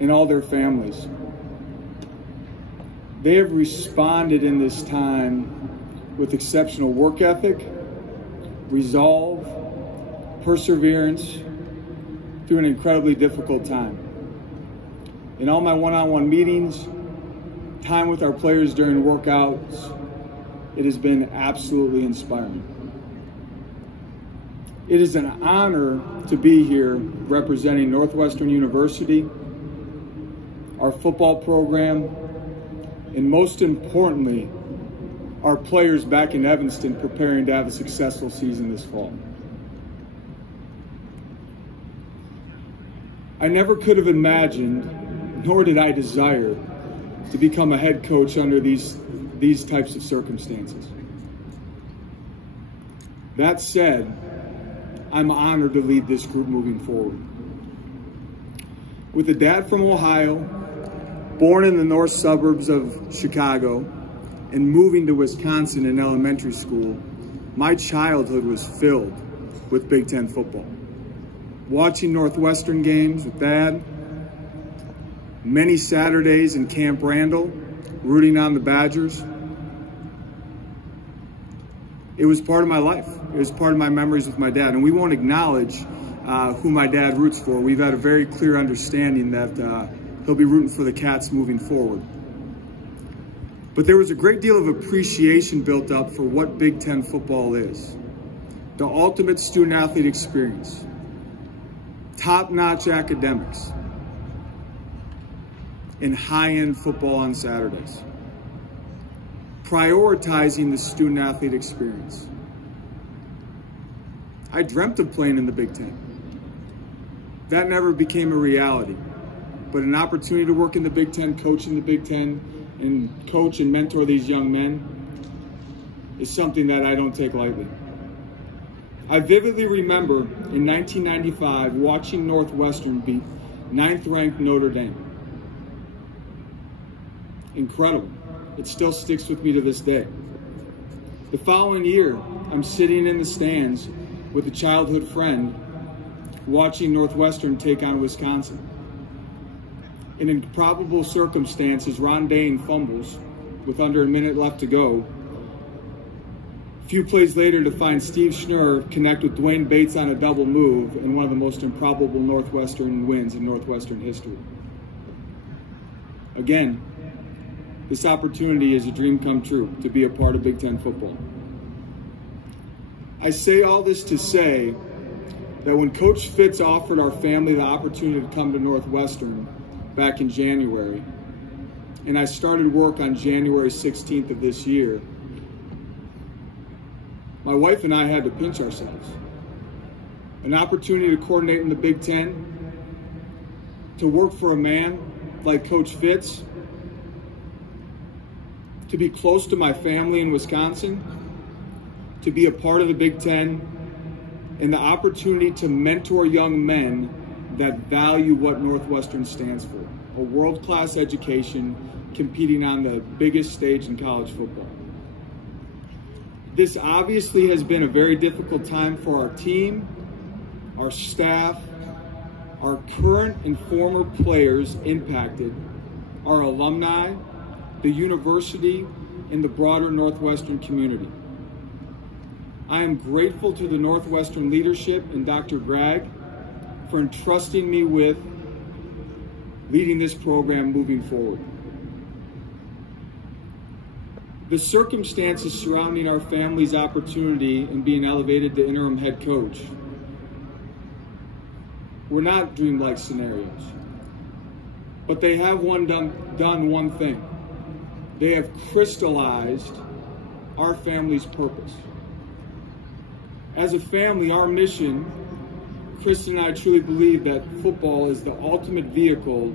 and all their families. They have responded in this time with exceptional work ethic, resolve, perseverance through an incredibly difficult time. In all my one-on-one meetings, time with our players during workouts, it has been absolutely inspiring. It is an honor to be here representing Northwestern University, our football program, and most importantly, our players back in Evanston preparing to have a successful season this fall. I never could have imagined, nor did I desire, to become a head coach under these types of circumstances. That said, I'm honored to lead this group moving forward. With a dad from Ohio, born in the north suburbs of Chicago, and moving to Wisconsin in elementary school, my childhood was filled with Big Ten football. Watching Northwestern games with Dad, many Saturdays in Camp Randall, rooting on the Badgers. It was part of my life. It was part of my memories with my dad. And we won't acknowledge who my dad roots for. We've had a very clear understanding that he'll be rooting for the Cats moving forward. But there was a great deal of appreciation built up for what Big Ten football is. The ultimate student-athlete experience. Top-notch academics. And high-end football on Saturdays. Prioritizing the student-athlete experience. I dreamt of playing in the Big Ten. That never became a reality. But an opportunity to work in the Big Ten, coach in the Big Ten, and coach and mentor these young men is something that I don't take lightly. I vividly remember in 1995 watching Northwestern beat 9th-ranked Notre Dame. Incredible. It still sticks with me to this day. The following year, I'm sitting in the stands with a childhood friend watching Northwestern take on Wisconsin. In improbable circumstances, Ron Dane fumbles with under a minute left to go. A few plays later to find Steve Schnurr connect with Dwayne Bates on a double move in one of the most improbable Northwestern wins in Northwestern history. Again, this opportunity is a dream come true to be a part of Big Ten football. I say all this to say that when Coach Fitz offered our family the opportunity to come to Northwestern back in January, and I started work on January 16th of this year, my wife and I had to pinch ourselves. An opportunity to coordinate in the Big Ten, to work for a man like Coach Fitz, to be close to my family in Wisconsin, to be a part of the Big Ten, and the opportunity to mentor young men that value what Northwestern stands for, a world-class education competing on the biggest stage in college football. This obviously has been a very difficult time for our team, our staff, our current and former players impacted, our alumni, the university, and the broader Northwestern community. I am grateful to the Northwestern leadership and Dr. Gregg for entrusting me with leading this program moving forward. The circumstances surrounding our family's opportunity in being elevated to interim head coach were not dreamlike scenarios, but they have done one thing. They have crystallized our family's purpose. As a family, our mission, Kristen and I truly believe that football is the ultimate vehicle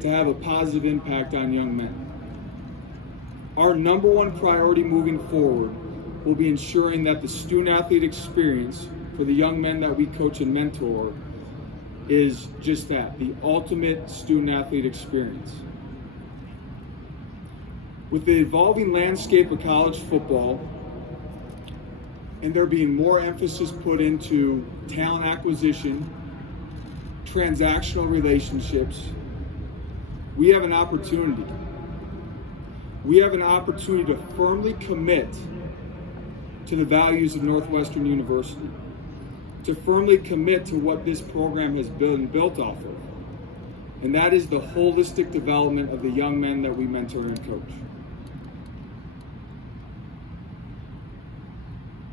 to have a positive impact on young men. Our number one priority moving forward will be ensuring that the student-athlete experience for the young men that we coach and mentor is just that, the ultimate student-athlete experience. With the evolving landscape of college football, and there being more emphasis put into talent acquisition, transactional relationships, we have an opportunity. We have an opportunity to firmly commit to the values of Northwestern University, to firmly commit to what this program has been built off of, and that is the holistic development of the young men that we mentor and coach.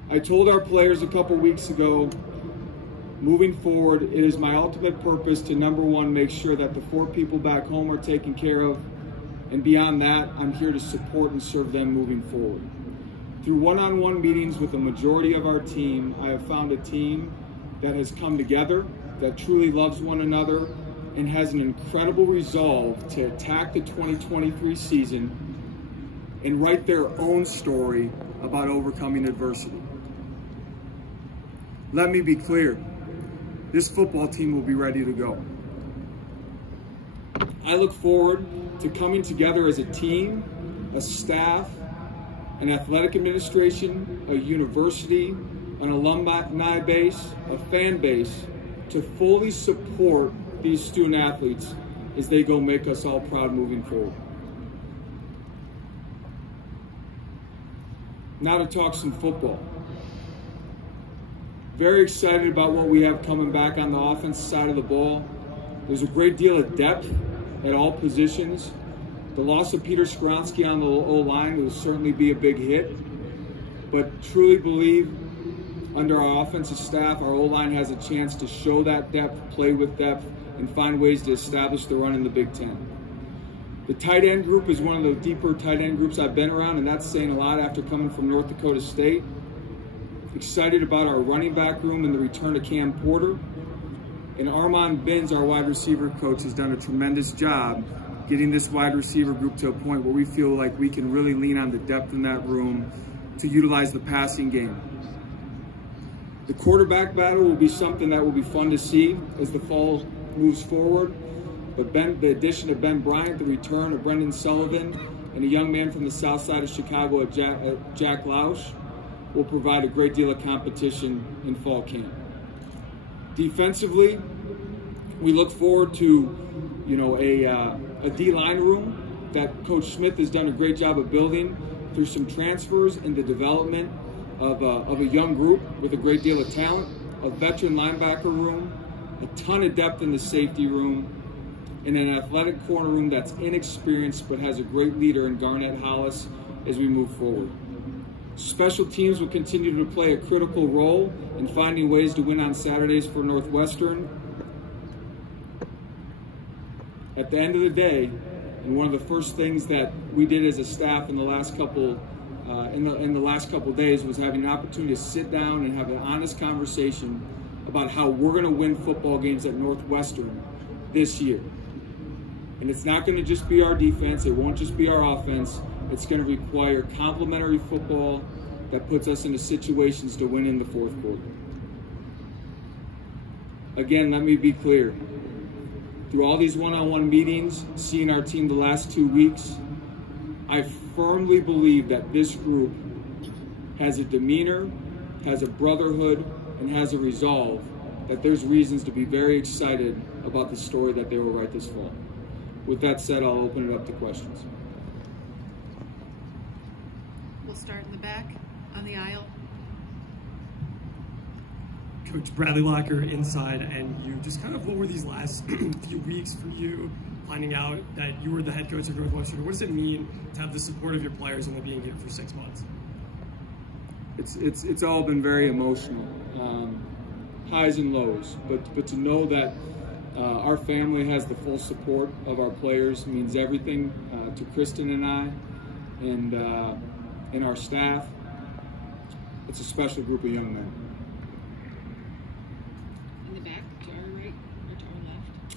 I told our players a couple weeks ago, moving forward, it is my ultimate purpose to, number one, make sure that the 4 people back home are taken care of, and beyond that, I'm here to support and serve them moving forward. Through one-on-one meetings with the majority of our team, I have found a team that has come together, that truly loves one another, and has an incredible resolve to attack the 2023 season and write their own story about overcoming adversity. Let me be clear, this football team will be ready to go. I look forward to coming together as a team, a staff, an athletic administration, a university, an alumni base, a fan base, to fully support these student athletes as they go make us all proud moving forward. Now to talk some football. Very excited about what we have coming back on the offensive side of the ball. There's a great deal of depth at all positions. The loss of Peter Skronsky on the O-line will certainly be a big hit, but truly believe under our offensive staff, our O-line has a chance to show that depth, play with depth, and find ways to establish the run in the Big Ten. The tight end group is one of the deeper tight end groups I've been around, and that's saying a lot after coming from North Dakota State. Excited about our running back room and the return of Cam Porter. And Armand Binns, our wide receiver coach, has done a tremendous job getting this wide receiver group to a point where we feel like we can really lean on the depth in that room to utilize the passing game. The quarterback battle will be something that will be fun to see as the fall moves forward. But the addition of Ben Bryant, the return of Brendan Sullivan, and a young man from the south side of Chicago, Jack Lausch, will provide a great deal of competition in fall camp. Defensively, we look forward to, a D-line room that Coach Smith has done a great job of building through some transfers and the development of a young group with a great deal of talent, a veteran linebacker room, a ton of depth in the safety room, and an athletic corner room that's inexperienced but has a great leader in Garnett Hollis as we move forward. Special teams will continue to play a critical role in finding ways to win on Saturdays for Northwestern. At the end of the day, and one of the first things that we did as a staff in the last couple days was having an opportunity to sit down and have an honest conversation about how we're going to win football games at Northwestern this year. And it's not going to just be our defense, it won't just be our offense, it's going to require complementary football that puts us into situations to win in the fourth quarter. Again, let me be clear. Through all these one-on-one meetings, seeing our team the last 2 weeks, I firmly believe that this group has a demeanor, has a brotherhood, and has a resolve that there's reasons to be very excited about the story that they will write this fall. With that said, I'll open it up to questions. We'll start in the back, on the aisle. Coach Bradley Locker inside, and you just kind of, what were these last few weeks for you, finding out that you were the head coach of Northwestern? What does it mean to have the support of your players and being here for 6 months? It's all been very emotional, highs and lows, but to know that our family has the full support of our players means everything to Kristen and I and our staff. It's a special group of young men. In the back, to our right or to our left?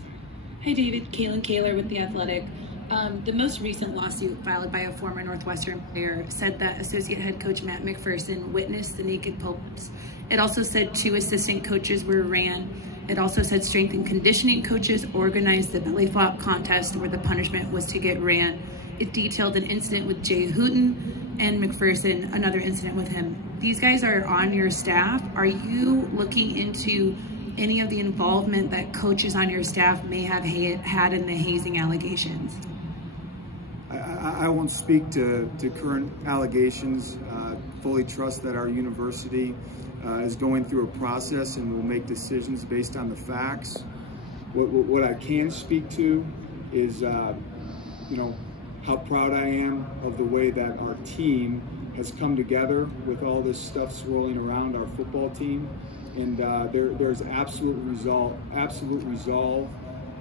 Hi David, Kaylin Kaler with The Athletic. The most recent lawsuit filed by a former Northwestern player said that associate head coach Matt McPherson witnessed the naked pulps. It also said 2 assistant coaches were ran. It also said strength and conditioning coaches organized the belly flop contest where the punishment was to get ran. It detailed an incident with Jay Hooten and McPherson, another incident with him. These guys are on your staff. Are you looking into any of the involvement that coaches on your staff may have had in the hazing allegations? I won't speak to current allegations. Fully trust that our university is going through a process and will make decisions based on the facts. What I can speak to is, you know, how proud I am of the way that our team has come together with all this stuff swirling around our football team, and there's absolute resolve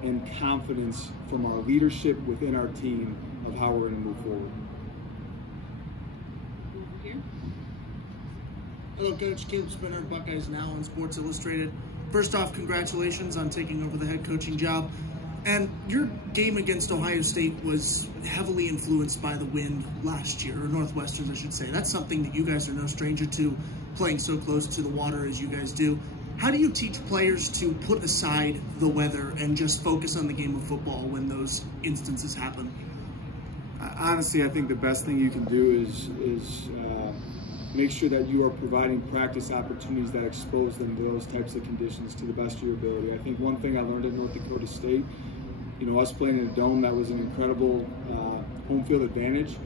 and confidence from our leadership within our team of how we're going to move forward. Over here. Hello, Coach. Caleb Spinner, Buckeyes Now on Sports Illustrated. First off, congratulations on taking over the head coaching job. And your game against Ohio State was heavily influenced by the wind last year, or Northwestern, I should say. That's something that you guys are no stranger to, playing so close to the water as you guys do. How do you teach players to put aside the weather and just focus on the game of football when those instances happen? Honestly, I think the best thing you can do is make sure that you are providing practice opportunities that expose them to those types of conditions to the best of your ability. I think one thing I learned at North Dakota State, you know, us playing in a dome, that was an incredible home field advantage,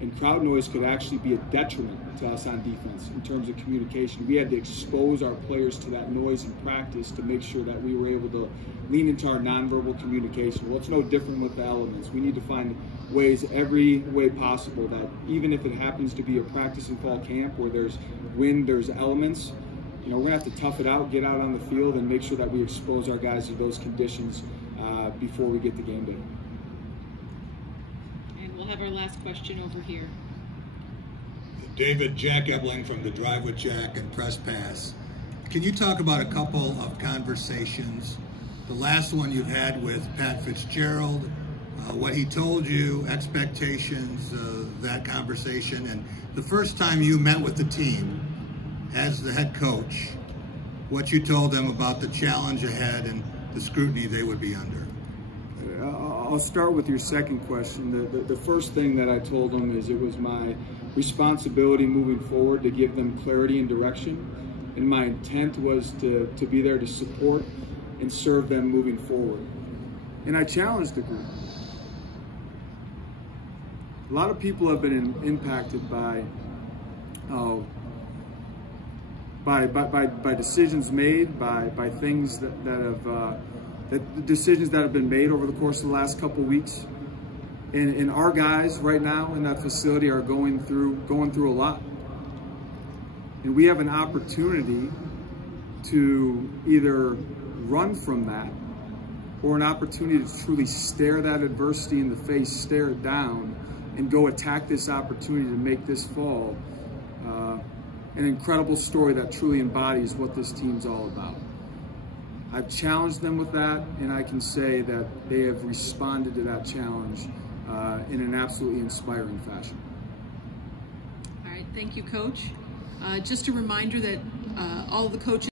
and crowd noise could actually be a detriment to us on defense in terms of communication. We had to expose our players to that noise in practice to make sure that we were able to lean into our nonverbal communication. Well, it's no different with the elements. We need to find ways, every way possible, that even if it happens to be a practice and fall camp where there's wind, there's elements, you know, we're gonna have to tough it out, get out on the field, and make sure that we expose our guys to those conditions before we get to game day. And we'll have our last question over here. David, Jack Ebling from the Drive with Jack and Press Pass. Can you talk about a couple of conversations? The last one you had with Pat Fitzgerald, what he told you, expectations, that conversation, and the first time you met with the team as the head coach, what you told them about the challenge ahead and the scrutiny they would be under. I'll start with your second question. The first thing that I told them is it was my responsibility moving forward to give them clarity and direction, and my intent was to be there to support and serve them moving forward. And I challenged the group. A lot of people have been impacted by decisions made, by things decisions that have been made over the course of the last couple of weeks. And our guys right now in that facility are going through a lot. And we have an opportunity to either run from that, or an opportunity to truly stare that adversity in the face, stare it down, and go attack this opportunity to make this fall an incredible story that truly embodies what this team's all about. I've challenged them with that, and I can say that they have responded to that challenge in an absolutely inspiring fashion. All right, thank you, Coach. Just a reminder that all of the coaches